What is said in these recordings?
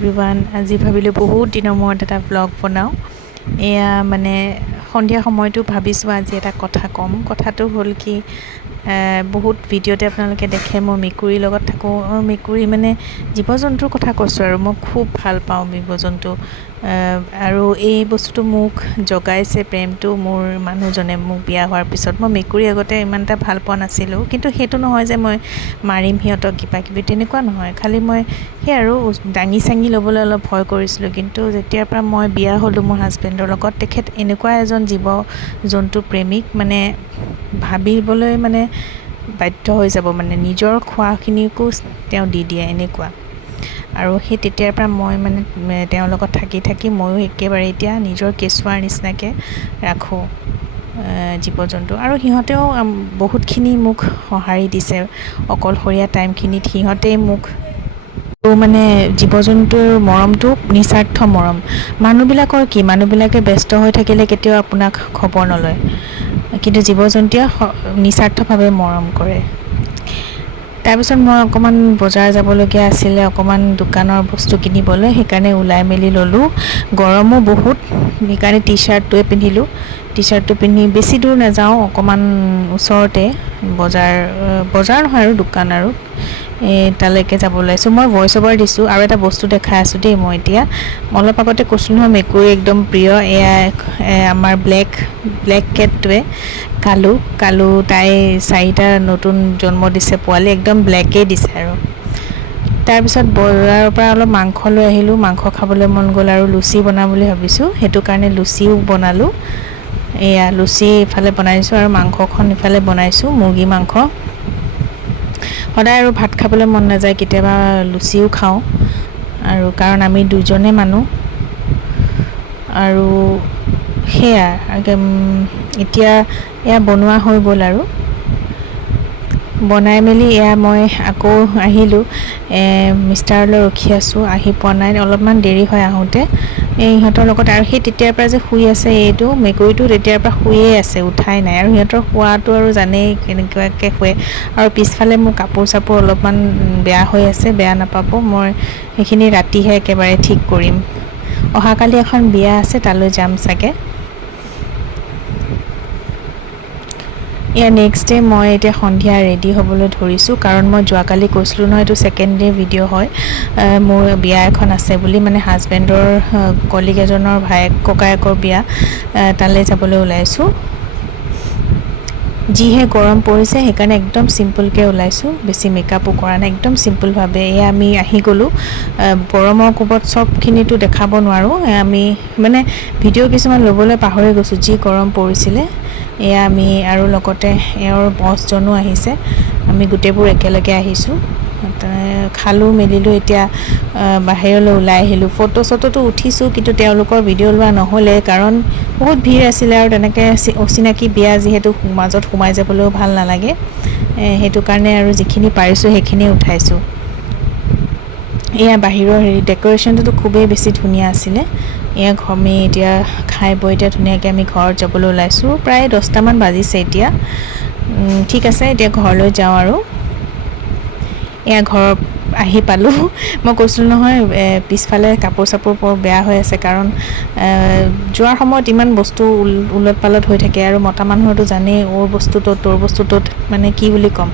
everyone আজি ভাবিলোঁ বহুত দিনৰ মূৰত এটা ব্লগ বনাওঁ এয়া মানে সন্ধিয়া সময়টো ভাবিছোঁ আজি এটা কথা ক'ম কথাটো হ'ল কি বহুত ভিডিঅ'তে আপোনালোকে দেখে মই মেকুৰীৰ লগত থাকোঁ মেকুৰী মানে জীৱ জন্তুৰ কথা কৈছোঁ আৰু মই খুব ভাল পাওঁ জীৱ জন্তু আৰু এই বস্তুটো মোক জগাইছে প্ৰেমটো মোৰ মানুহজনে মোক বিয়া হোৱাৰ পিছত মই মেকুৰী আগতে ইমান এটা ভাল পোৱা নাছিলোঁ কিন্তু সেইটো নহয় যে মই মাৰিম সিহঁতক কিবা কিবি তেনেকুৱা নহয় খালি মই সেই আৰু দাঙি চাঙি ল'বলৈ অলপ ভয় কৰিছিলোঁ কিন্তু যেতিয়াৰ পৰা মই বিয়া হ'লোঁ মোৰ হাজবেণ্ডৰ লগত তেখেত এনেকুৱা এজন জীৱ জন্তু প্ৰেমিক মানে ভাবিবলৈ মানে বাধ্য হৈ যাব মানে নিজৰ খোৱাখিনিকো তেওঁ দি দিয়ে এনেকুৱা আৰু সেই তেতিয়াৰ পৰা মই মানে তেওঁৰ লগত থাকি থাকি ময়ো একেবাৰে এতিয়া নিজৰ কেঁচুৱাৰ নিচিনাকৈ ৰাখোঁ জীৱ জন্তু আৰু সিহঁতেও বহুতখিনি মোক সঁহাৰি দিছে অকলশৰীয়া টাইমখিনিত সিহঁতেই মোক মানে জীৱ জন্তুৰ মৰমটো নিস্বাৰ্থ মৰম মানুহবিলাকৰ কি মানুহবিলাকে ব্যস্ত হৈ থাকিলে কেতিয়াও আপোনাক খবৰ নলয় কিন্তু জীৱ জন্তুৱে নিস্বাৰ্থভাৱে মৰম কৰে তাৰপিছত মই অকণমান বজাৰ যাবলগীয়া আছিলে অকণমান দোকানৰ বস্তু কিনিবলৈ সেইকাৰণে ওলাই মেলি ল'লোঁ গৰমো বহুত সেইকাৰণে টি শ্বাৰ্টটো পিন্ধি বেছি দূৰ নাযাওঁ অকণমান ওচৰতে বজাৰ নহয় আৰু দোকান আৰু তালৈকে যাব ওলাইছোঁ মই ভইচ অভাৰ দিছোঁ আৰু এটা বস্তু দেখাই আছোঁ দেই মই এতিয়া অলপ আগতে কৈছোঁ নহয় মেকুৰী একদম প্ৰিয় এয়া আমাৰ ব্লেক কেটটোৱে কালু তাই 4টা নতুন জন্ম দিছে পোৱালি একদম ব্লেকেই দিছে আৰু তাৰপিছত বজাৰৰ পৰা অলপ মাংস লৈ আহিলোঁ মাংস খাবলৈ মন গ'ল আৰু লুচি বনাম বুলি ভাবিছোঁ সেইটো কাৰণে লুচিও বনালোঁ এয়া লুচি ইফালে বনাইছোঁ আৰু মাংসখন ইফালে বনাইছোঁ মুৰ্গী মাংস সদায় আৰু ভাত খাবলৈ মন নাযায় কেতিয়াবা লুচিও খাওঁ আৰু কাৰণ আমি দুজনে মানুহ আৰু সেয়া এতিয়া এয়া বনোৱা হৈ গ'ল আৰু বনাই মেলি এয়া মই আকৌ আহিলোঁ মিষ্টাৰলৈ ৰখি আছোঁ আহি পোৱা নাই অলপমান দেৰি হয় আহোঁতে ইহঁতৰ লগত আৰু সেই তেতিয়াৰ পৰা যে শুই আছে এইটো মেকুৰীটো তেতিয়াৰ পৰা শুইয়ে আছে উঠাই নাই আৰু সিহঁতৰ শোৱাটো আৰু জানেই কেনেকুৱাকৈ শুৱে আৰু পিছফালে মোৰ কাপোৰ চাপোৰ অলপমান বেয়া হৈ আছে বেয়া নাপাব মই সেইখিনি ৰাতিহে একেবাৰে ঠিক কৰিম অহাকালি এখন বিয়া আছে তালৈ যাম চাগে নেক্সট ডে মই এতিয়া সন্ধিয়া ৰেডি হ'বলৈ ধৰিছোঁ কাৰণ মই যোৱাকালি কৈছিলোঁ নহয় এইটো ছেকেণ্ড ডে ভিডিঅ' হয় মোৰ বিয়া এখন আছে বুলি মানে হাজবেণ্ডৰ কলিগ এজনৰ ককায়েকৰ বিয়া তালৈ যাবলৈ ওলাইছোঁ যিহে গৰম পৰিছে সেইকাৰণে একদম চিম্পলকৈ ওলাইছোঁ বেছি মেকআপো কৰা নাই একদম চিম্পলভাৱে আমি আহি গ'লোঁ গৰমৰ কোবত চবখিনিতো দেখাব নোৱাৰোঁ আমি মানে ভিডিঅ' কিছুমান ল'বলৈ পাহৰি গৈছোঁ যি গৰম পৰিছিলে আমি আৰু লগতে এওঁৰ বছজনো আহিছে আমি গোটেইবোৰ একেলগে আহিছোঁ খালোঁ মেলিলোঁ এতিয়া বাহিৰলৈ ওলাই আহিলোঁ ফটোটো উঠিছোঁ কিন্তু তেওঁলোকৰ ভিডিঅ' লোৱা নহ'লে কাৰণ বহুত ভিৰ আছিলে আৰু তেনেকৈ অচিনাকি বিয়া যিহেতু মাজত সোমাই যাবলৈও ভাল নালাগে সেইটো কাৰণে আৰু যিখিনি পাৰিছোঁ সেইখিনি উঠাইছোঁ বাহিৰৰ ডেক'ৰেশ্যনটোতো খুবেই বেছি ধুনীয়া আছিলে আমি এতিয়া খাই বৈ এতিয়া ধুনীয়াকৈ আমি ঘৰত যাবলৈ ওলাইছোঁ প্ৰায় 10টামান বাজিছে এতিয়া ঠিক আছে এতিয়া ঘৰলৈ যাওঁ আৰু ঘৰত আহি পালোঁ মই কৈছিলোঁ নহয় পিছফালে কাপোৰ চাপোৰ বৰ বেয়া হৈ আছে কাৰণ যোৱাৰ সময়ত ইমান বস্তু উলট পালট হৈ থাকে আৰু মতা মানুহৰতো জানেই ওৰ বস্তু ত'ত তোৰ বস্তু ত'ত মানে কি বুলি ক'ম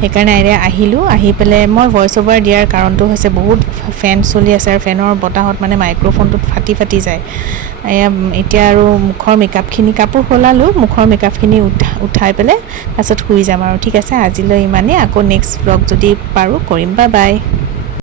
সেইকাৰণে এতিয়া আহিলোঁ আহি পেলাই মই ভইচ অভাৰ দিয়াৰ কাৰণটো হৈছে বহুত ফেন চলি আছে আৰু ফেনৰ বতাহত মানে মাইক্ৰ'ফোনটোত ফাটি যায় এতিয়া আৰু মুখৰ মেকআপখিনি কাপোৰ সলালোঁ মুখৰ মেকআপখিনি উঠাই পেলাই তাৰপিছত শুই যাম আৰু ঠিক আছে আজিলৈ ইমানেই আকৌ নেক্সট ব্লগ যদি পাৰোঁ কৰিম বাই